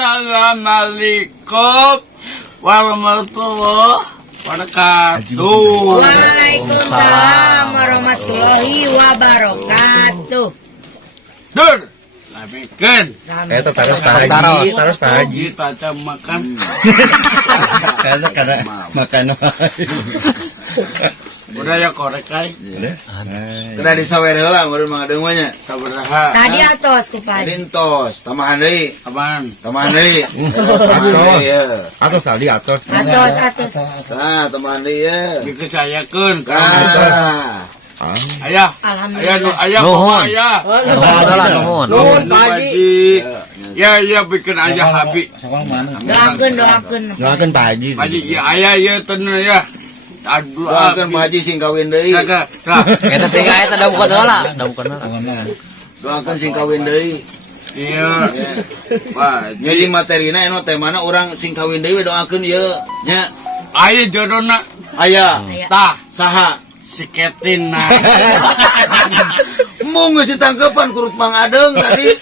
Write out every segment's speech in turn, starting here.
Assalamualaikum warahmatullahi wabarakatuh. Waalaikumsalam warahmatullahi wabarakatuh. Dur, labikan. Itu taruh Pak Haji. Kita makan. Karena makan. Udah ya korek kai. Kena disawer heula baru mangadeng mah nya. Sabaraha? Tadi atos kupat. Rintos, tamahan deui. Apaan? Tamahan deui. Tamahan deui ya. Atos tadi atos. Atos. Nah, tamahan deui ya. Dikesayakeun ka. Nah. Ayah. Alhamdulillah. Ayah. Nuhun. Nuhun Haji. Ya bikin ayah habi. Doakeun. Pak Haji. Haji ya ayah ya tenan ya. Aduh, Doakeun Pak Haji sing kawin deui. Eta tinggal eta da bukan heula. Doakeun sing kawin deui. Iya. Wah, Jadi materina eno teh mana urang sing kawin deui doakeun ieu nya. aya jodona Aya. tah Saha? si Ketin nah. Mung geus ditangkepan kurut Mang Adeng tadi.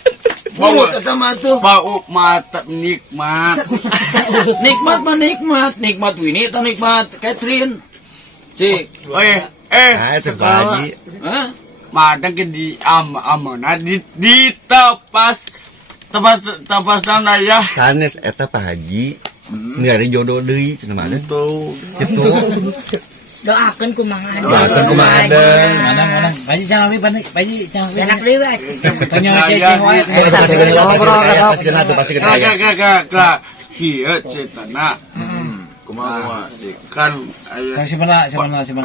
Kurut eta mah tuh. Bau mata nikmat. Nikmat mah nikmat Winnie atau nikmat Catherine? Cik. Pak Haji. Hah? Madang ke di amana di tepas sana ya. Sanes eta Pak Haji. Ngari jodoh deui cenah mah Tuh. Gitu. Doakeun ku Mang Adeng. Doakeun ku Mang Adeng. Mana? Paji jangan lebih paji jangan. Sanak deui we. Tanya cek wae. Pasti kena. Kak. Kieu cetana. Kumaha Cik? Kan aya Siapa?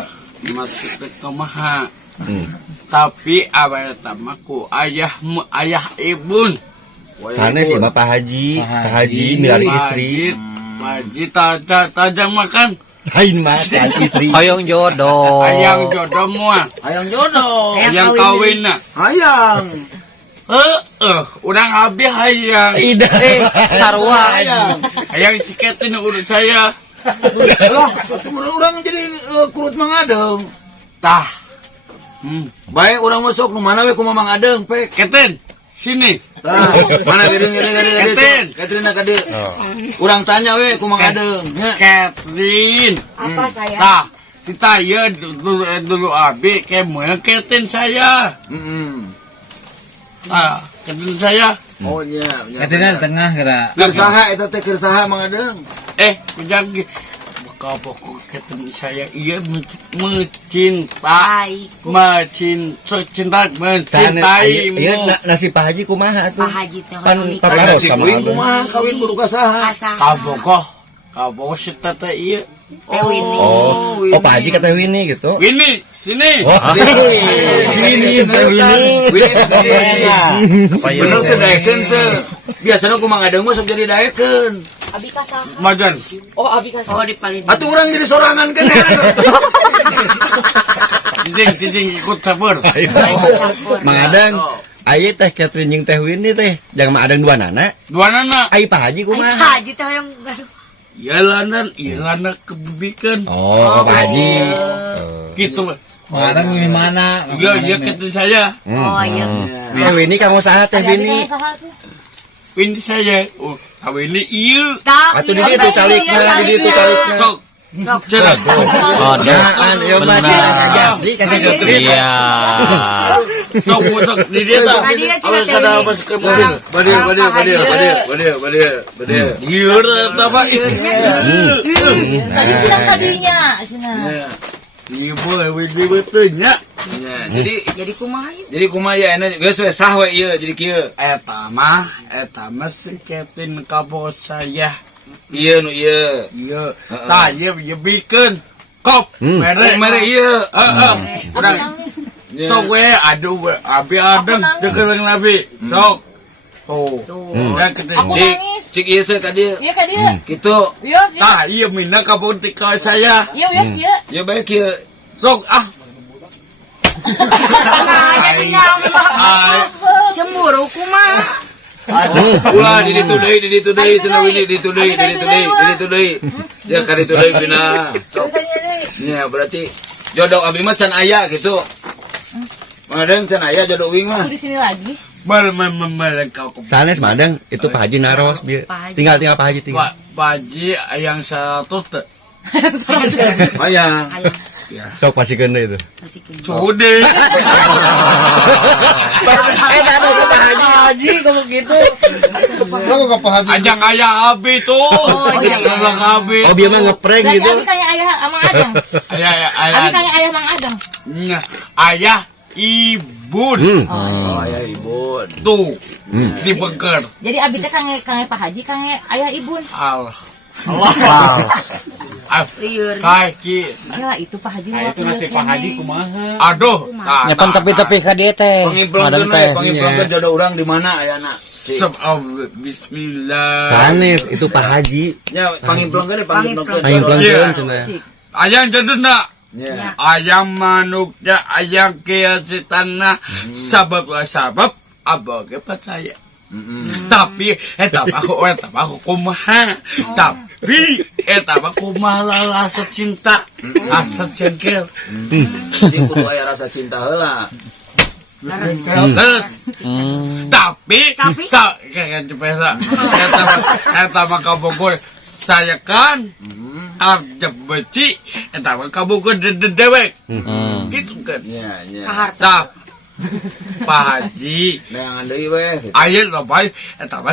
maksud kumaha. Tapi abah eta mah ku ayah ibun. Sanes ya Bapak Haji. Pak Haji milari istri. Haji tajam makan. Lain mah istri. Hoyong jodoh. Ayang jodoh mua. Hayang jodoh. Ayang kawin na. Hayang. Urang abdi hayang. Sarua. Hayang siketin urut saya. Lah, urang jadi kurut Mang Adeng. Tah. Baik urang masuk nu mana we ku Mang Adeng pe. Keten, sini. Nah, mana gede. Catherine ka dieu. Urang tanya we ku Mang Adeng. Catherine. Apa saya? Tah. Kita ya dulu abi kayak mau Keten saya. Keten saya. Oh nya. Katanya di tengah kira. Keur saha eta teh keur saha Mang Adeng? Kejang pokok Keten saya iya mencintai mencintaimu. Iya nasi Pak Haji kumaha tuh? Pak Haji teh Pan nikah. taruh Si sama kuing Abang. kumaha kawin kudu ka saha? Kabogoh si tata iya. Oh, Pak Haji kata Winnie gitu. Winnie, sini. Sini Bener teh daekeun teh. Biasana ku Mang Adeng mah sok jadi daekeun. Abi kasah. Majan. Abi kasah. Oh dipalin. Atuh urang jadi sorangan kan. Tiding ikut campur. Mang Adeng, aye teh Catherine jeung teh Winnie teh. Jangan Mang Adeng dua nana. Dua nana. Ai Pak Haji kumaha? Haji teh yang baru. Iyalah kebebikan. Oh, Pak Haji. Gitu. Mana gimana? Iya Keten saya. Oh iya. Teh Winnie kamu saha teh Winnie? Winnie saya. Winnie iya. Atuh di dieu tuh calikna, di dieu tuh calikna. Sok. Cerah. Oh, Jangan, yo mah aja. Beli kan iya. Sok di dia tak. Awal kada masuk ke mobil. Badir. Iya, apa? Tadi silang kadinya, cenah. Iya boleh, betulnya. Jadi kumaha? jadi kumaha ya enak geus we sah we ieu jadi kieu. Eta mah si Kevin kabos saya. Ieu nu ieu. Iya. Tah ieu bikin kop. Mere ieu. Urang sok we aduh we abi adem dekeun nabi. Sok. Tuh. Udah ketemu. Cik ieu se ka dieu. Iya ka dieu. Kitu. Wios, Tah ieu mina kabuntik ka saya. iya wios ieu. Ya bae kieu. Sok Jadi cemburu kumaha? Ulah di ditu deui cenah Winnie di ditu deui. Ya ka ditu deui pina. Ya berarti jodoh abi mah can aya gitu. Mang Adeng can aya jodoh wing mah. Di sini lagi. melengkau Sanes madang itu Pak Haji naros biar. Pak Haji. Tinggal Pak Haji tinggal. Pak Haji yang 100 teh. Ayah. Ya. Sok pasikeun deui itu. Sude. Tadi ke Pak Haji ngomong gitu. Lo kok Pak Haji? Ajang ayah abi tuh. Ajang abi. Oh, biar mah ngeprank Berarti gitu. Abi kayak ayah Mang Adang. Abi kayak ayah Mang Adang. Ayah ibun. Oh, ayah ibun. Tuh. Dibeker. Jadi Abi teh kange Pak Haji kange ayah Ibun. Allah. Liur. Kaki. Ya itu Pak Haji. Nah, itu nasi Pak Haji kumaha. Aduh. Nyapan tepi-tepi ka dieu teh. Pangimpleungkeun we, pangimpleungkeun jodoh urang di mana ayana? Bismillah. Sanes itu Pak Haji. Nya pangimpleungkeun deh, pangimpleungkeun. Pangimpleungkeun Iya. cenah. Ayang jadi nak. Nya. Ayam manuknya, ayam kiasitanna, sabab abah ke percaya. Tapi aku kumaha. Tapi aku malah rasa cinta, asa cengkel. Jadi kudu aya rasa cinta heula. Tapi kayak cepesa, eta mah kabogor saya kan abjek beci, eta mah kabogor dewek. Gitu kan. Nya, nya. Tah, Pak Haji, Neangan deui we. ayeuna lah bae, eta mah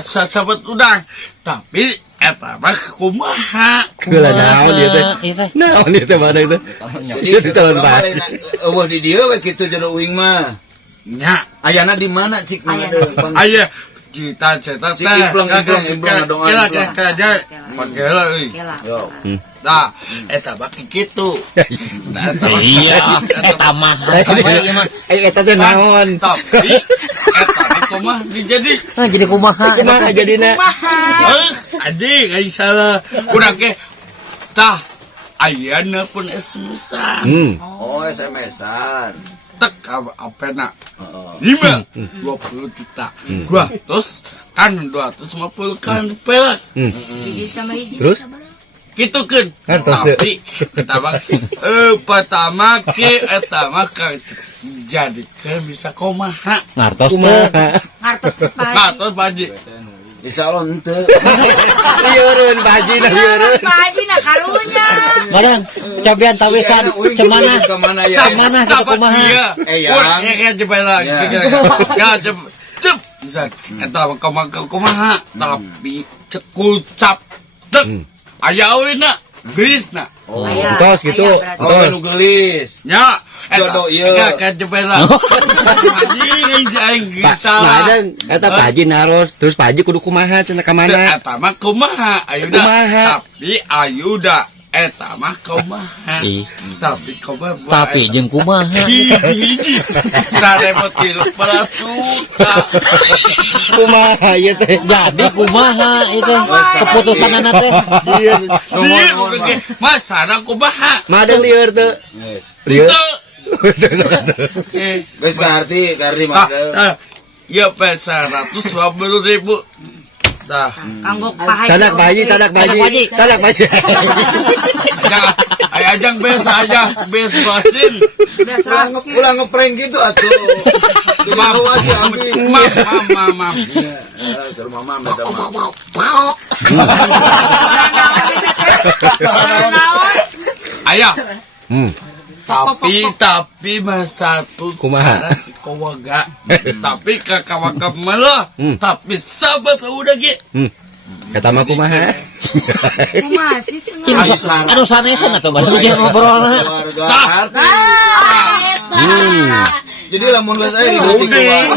sahabat udang. Tapi eta mah kumaha? Geula naon ieu teh? Naon ieu teh madang teh? Itu calon Pak Haji. Eueuh di dieu we kitu jodoh uing mah. Nya, Ayana di mana cik mah? aya cita-cita Si implong doa implong. aja pakai lah euy. Yo. Nah, eta mah kitu. Iya, eta mah. Eta teh naon? Tapi eta mah kumaha dijadi? Jadi kumaha? Kumaha jadina? Adik, aing salah. Kurang ke tah ayeuna pun SMS-an. Oh, SMS-an. Tek apena. Heeh. 20 juta. 200 kan 250 kan pelak. Terus? Gitu kan. Hartos Tapi pertama ke eta mah jadikan bisa kumaha. Ngartos teh. Kumaha? Ngartos Pak Haji. Nah, terus Baji. Insyaallah henteu. Lieureun Pak Haji nah lieureun. Pak Haji nak karunya. Madang, cobian tawisan cemana? Kemana ya? Cemana satu kumaha? Yang kayak jebela. Ya cep. Zat. Eta mah kumaha tapi cekucap. Dek. Aya aweuna. Geusna. Oh, Entos gitu. oh nu geulis. Nya. Jodoh ieu. Kayak jebela. Haji aing Pak salah. madang eta Pak Haji naros, terus Pak Haji kudu kumaha cenah ka mana? Eta mah kumaha ayeuna. Kumaha? Tapi ayuda eta mah kumaha. Ih. Tapi kumaha. Tapi jeung kumaha? hiji 1.030 Kumaha ieu teh? Jadi kumaha itu keputusanana teh. Mas sana kumaha. Madang lieur teu. Yes. Lieur. Geus ngarti mah. Ya pesan 150.000. Dah. Kanggo Pak Haji. Sadak Pak Haji, sadak Pak Haji. Sadak Pak Haji. Ajang biasa aja, bes basin. Ulang ngeprank gitu atuh. Maaf, Mam. Ke rumah mama eta mah. Ayah. Tapi masa tuh Kumaha? kawaga. Tapi kakak malah. Tapi sahabat udah ge. Kata mah kumaha? Kumaha sih tuh? Anu sanesan atuh baru jeung ngobrolna. Jadi lamun geus aya ridho ti keluarga.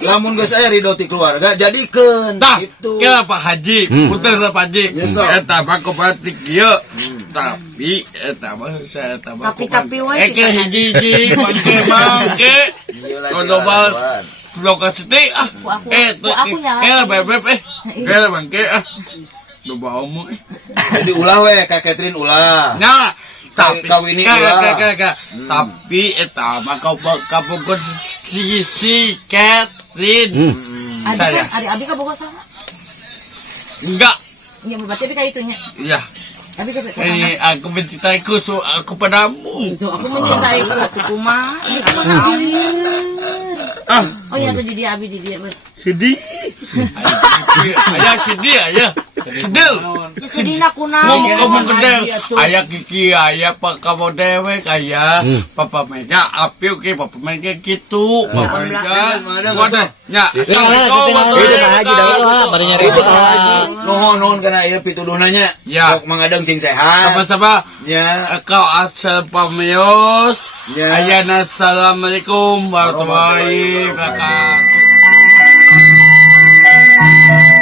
Lamun geus aya ridho ti keluarga jadikeun Tah, gitu. kira Pak Haji, puter Pak Haji. Eta mah kobatik ieu. Tapi eta mah saya tambah. Tapi we. Hiji mangke. Global lokasi teh bebek kira mangke lu bawa mu. Jadi ulah we Kak Catherine ulah. Nah, tapi kawini ulah. Tapi eta mah kapungkur si Catherine. Saya. Abi ka boga sama? Enggak. Ya berarti abi ka itunya. Iya. Abi ka Aku mencintai aku padamu. Itu aku mencintai kumaha. Oh iya tuh di dia abi di dia. Sedih. Ayah sedih ayah. Sedih. Ya sedih nak kunang. Ngomong gede. Ayah Kiki, ayah Pak kamu dewek, ayah Papa Mega, api oke Papa Mega gitu. Papa Mega. Waduh, nya. Itu Pak Haji dah. Baru nyari Itu Pak Haji. Nuhun kana ieu pitulunanya. Ya. Sok mangadeng sing sehat. Sama-sama. Ya. Kau asal pamios. Ya. Ayah assalamualaikum warahmatullahi wabarakatuh.